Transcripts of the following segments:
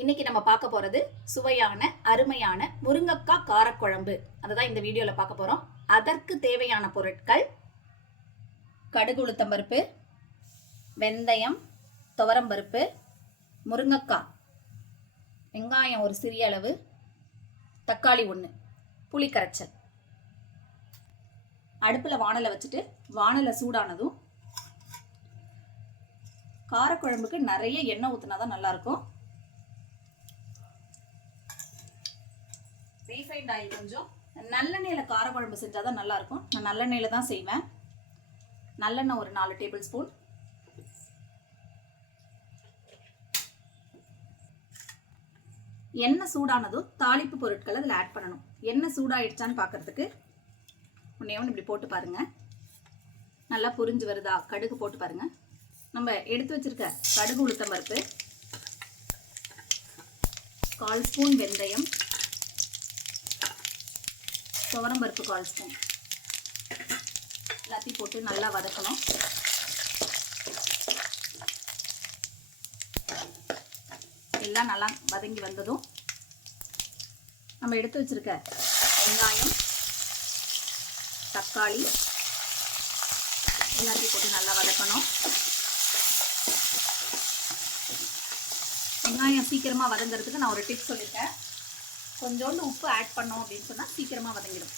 இன்னைக்கு நம்ம பார்க்க போறது சுவையான அருமையான முருங்கக்காய் காரக்குழம்பு. அதுதான் இந்த வீடியோல பார்க்க போறோம். அதற்கு தேவையான பொருட்கள்: கடுகு உளுத்தம் பருப்பு, வெந்தயம், துவரம்பருப்பு, முருங்கக்காய், வெங்காயம் ஒரு சிறிய அளவு, தக்காளி 1, புளி கரைச்சல். அடுப்பில் வாணலை வச்சுட்டு வாணலை சூடானதும் காரக்குழம்புக்கு நிறைய எண்ணெய் ஊற்றினா தான் நல்லாயிருக்கும். ரீஃபைண்ட் ஆயில் கொஞ்சம், நல்லெண்ணெயில் காரக்குழம்பு செஞ்சால் தான் நல்லாயிருக்கும். நான் நல்லெண்ணெயில் தான் செய்வேன். நல்லெண்ணெய் ஒரு 4 டேபிள் ஸ்பூன். எண்ணெய் சூடானதும் தாளிப்பு பொருட்களை அதில் ஆட் பண்ணணும். எண்ணெய் சூடாயிடுச்சான்னு பார்க்கறதுக்கு ஒன்றே ஒன்று இப்படி போட்டு பாருங்கள். நல்லா புரிஞ்சு வருதா? கடுகு போட்டு பாருங்கள். நம்ம எடுத்து வச்சிருக்க கடுகு உளுத்தம் பருப்பு, 1/4 ஸ்பூன் வெந்தயம், துவரம்பருப்பு 1/4 ஸ்பூன் எல்லாத்தையும் போட்டு நல்லா வதக்கணும். எல்லாம் நல்லா வதங்கி வந்ததும் நம்ம எடுத்து வச்சிருக்க வெங்காயம், தக்காளி எல்லாத்தையும் போட்டு நல்லா வதக்கணும். வெங்காயம் சீக்கிரமாக வதங்கிறதுக்கு நான் ஒரு டிப் சொல்லியிருக்கேன். கொஞ்சோண்டு உப்பு ஆட் பண்ணோம் அப்படின்னு சொன்னால் சீக்கிரமாக வதங்கிடும்.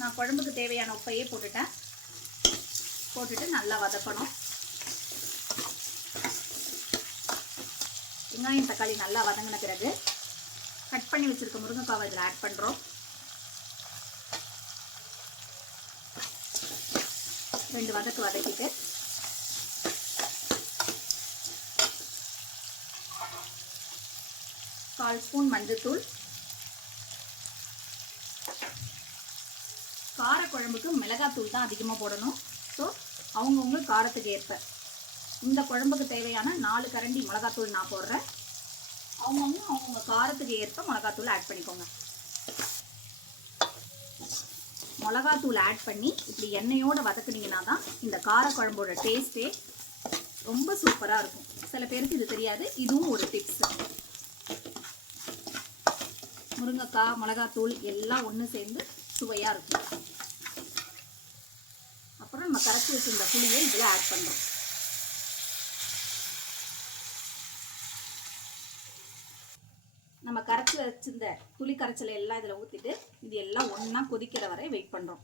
நான் குழம்புக்கு தேவையான உப்பையே போட்டுட்டு நல்லா வதக்கணும். வெங்காயம் தக்காளி நல்லா வதங்கின பிறகு கட் பண்ணி வச்சுருக்க முருங்கைக்காவை இதில் ஆட் பண்ணுறோம். 2 வதக்கு வதக்கிட்டு கால் ஸ்பூன் மஞ்சள்தூள். காரக்குழம்புக்கு மிளகாத்தூள் தான் அதிகமாக போடணும். ஸோ அவங்கவுங்க காரத்துக்கு ஏற்ப இந்த குழம்புக்கு தேவையான 4 கரண்டி மிளகாத்தூள் நான் போடுறேன். அவங்கவுங்க காரத்துக்கு ஏற்ப மிளகாத்தூள் ஆட் பண்ணிக்கோங்க. மிளகாத்தூள் ஆட் பண்ணி இப்படி எண்ணெயோடு வதக்குனீங்கன்னா தான் இந்த காரக்குழம்போட டேஸ்ட்டே ரொம்ப சூப்பராக இருக்கும். சில பேருக்கு இது தெரியாது, இதுவும் ஒரு டிப்ஸ். முருங்கைக்காய், மிளகாத்தூள் எல்லாம் ஒன்று சேர்ந்து சுவையாக இருக்கும். அப்புறம் நம்ம கரைச்சி வச்சிருந்த புளியை இதில் ஆட் பண்ணுறோம். நம்ம கரைச்சி வச்சிருந்த புளி கரைச்சலை எல்லாம் இதில் ஊற்றிட்டு இது எல்லாம் ஒன்றா கொதிக்கிற வரை வெயிட் பண்ணுறோம்.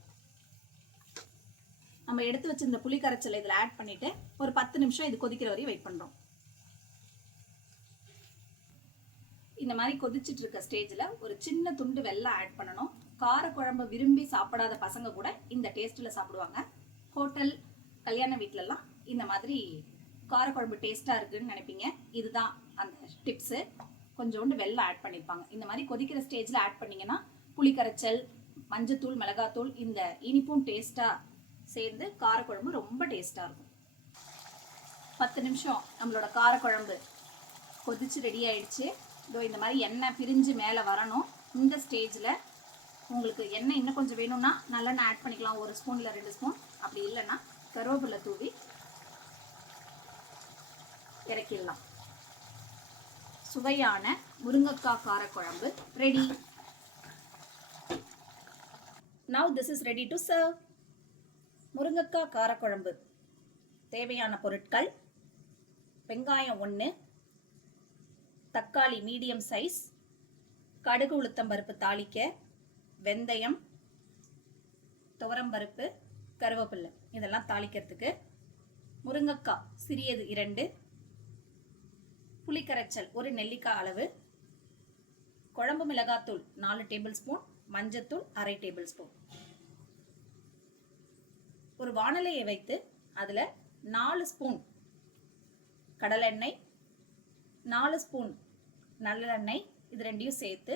நம்ம எடுத்து வச்சிருந்த புளி கரைச்சலை இதில் ஆட் பண்ணிவிட்டு ஒரு 10 நிமிஷம் இது கொதிக்கிற வரையும் வெயிட் பண்ணுறோம். இந்த மாதிரி கொதிச்சுட்டு இருக்க ஸ்டேஜில் ஒரு சின்ன துண்டு வெல்லம் ஆட் பண்ணணும். காரக்குழம்பு விரும்பி சாப்பிடாத பசங்க கூட இந்த டேஸ்ட்டில் சாப்பிடுவாங்க. ஹோட்டல், கல்யாண வீட்டிலலாம் இந்த மாதிரி காரக்குழம்பு டேஸ்ட்டாக இருக்குதுன்னு நினைப்பீங்க. இதுதான் அந்த டிப்ஸு. கொஞ்சோண்டு வெல்லம் ஆட் பண்ணியிருப்பாங்க. இந்த மாதிரி கொதிக்கிற ஸ்டேஜில் ஆட் பண்ணிங்கன்னா புளிக்கரைச்சல், மஞ்சத்தூள், மிளகாத்தூள் இந்த இனிப்பும் டேஸ்ட்டாக சேர்ந்து காரக்குழம்பு ரொம்ப டேஸ்ட்டாக இருக்கும். 10 நிமிஷம் நம்மளோட காரக்குழம்பு கொதிச்சு ரெடி ஆயிடுச்சு. இதோ இந்த மாதிரி எண்ணெய் பிரிஞ்சு மேலே வரணும். இந்த ஸ்டேஜில் உங்களுக்கு எண்ணெய் இன்னும் கொஞ்சம் வேணும்னா நல்லெண்ணெய் ஆட் பண்ணிக்கலாம். 1 ஸ்பூன் இல்லை 2 ஸ்பூன். அப்படி இல்லைன்னா கருவேப்பிலை தூவி இறக்கிடலாம். சுவையான முருங்கைக்காய் காரக்குழம்பு ready. Now this is ready to serve. முருங்கைக்காய் காரக்குழம்பு தேவையான பொருட்கள்: வெங்காயம் 1, தக்காளி மீடியம் சைஸ், கடுகு உளுத்தம் பருப்பு தாளிக்க, வெந்தயம், துவரம்பருப்பு, கருவேப்பிலை இதெல்லாம் தாளிக்கிறதுக்கு, முருங்கைக்காய் சிறியது 2, புளிக்கரைச்சல் 1 நெல்லிக்காய் அளவு, குழம்பு மிளகாத்தூள் 4 டேபிள் ஸ்பூன், மஞ்சத்தூள் 1/2 டேபிள் ஸ்பூன். ஒரு வாணலையை வைத்து அதில் 4 ஸ்பூன் கடலெண்ணெய், 4 ஸ்பூன் நல்லெண்ணெய் இது ரெண்டையும் சேர்த்து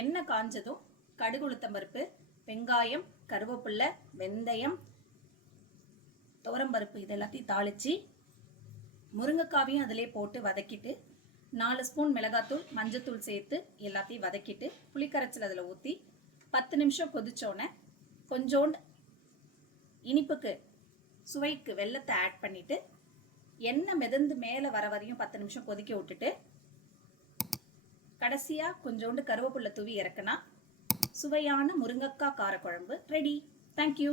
எண்ணெய் காஞ்சதும் கடுகு உளுத்தம் பருப்பு, வெங்காயம், கருவேப்பிலை, வெந்தயம், துவரம்பருப்பு இது எல்லாத்தையும் தாளித்து முருங்கைக்காவையும் அதிலே போட்டு வதக்கிட்டு 4 ஸ்பூன் மிளகாத்தூள், மஞ்சத்தூள் சேர்த்து எல்லாத்தையும் வதக்கிட்டு புளிக்கரைச்சல் அதில் ஊற்றி 10 நிமிஷம் கொதிச்சோன்னே கொஞ்சோண்டு இனிப்புக்கு சுவைக்கு வெல்லத்தை ஆட் பண்ணிவிட்டு எண்ணெய் மிதந்து மேலே வர வரையும் 10 நிமிஷம் கொதிக்க விட்டுட்டு கடைசியாக கொஞ்சோண்டு கருவேப்பிலை தூவி இறக்குனா சுவையான முருங்கைக்காய் காரக்குழம்பு ரெடி. தேங்க்யூ.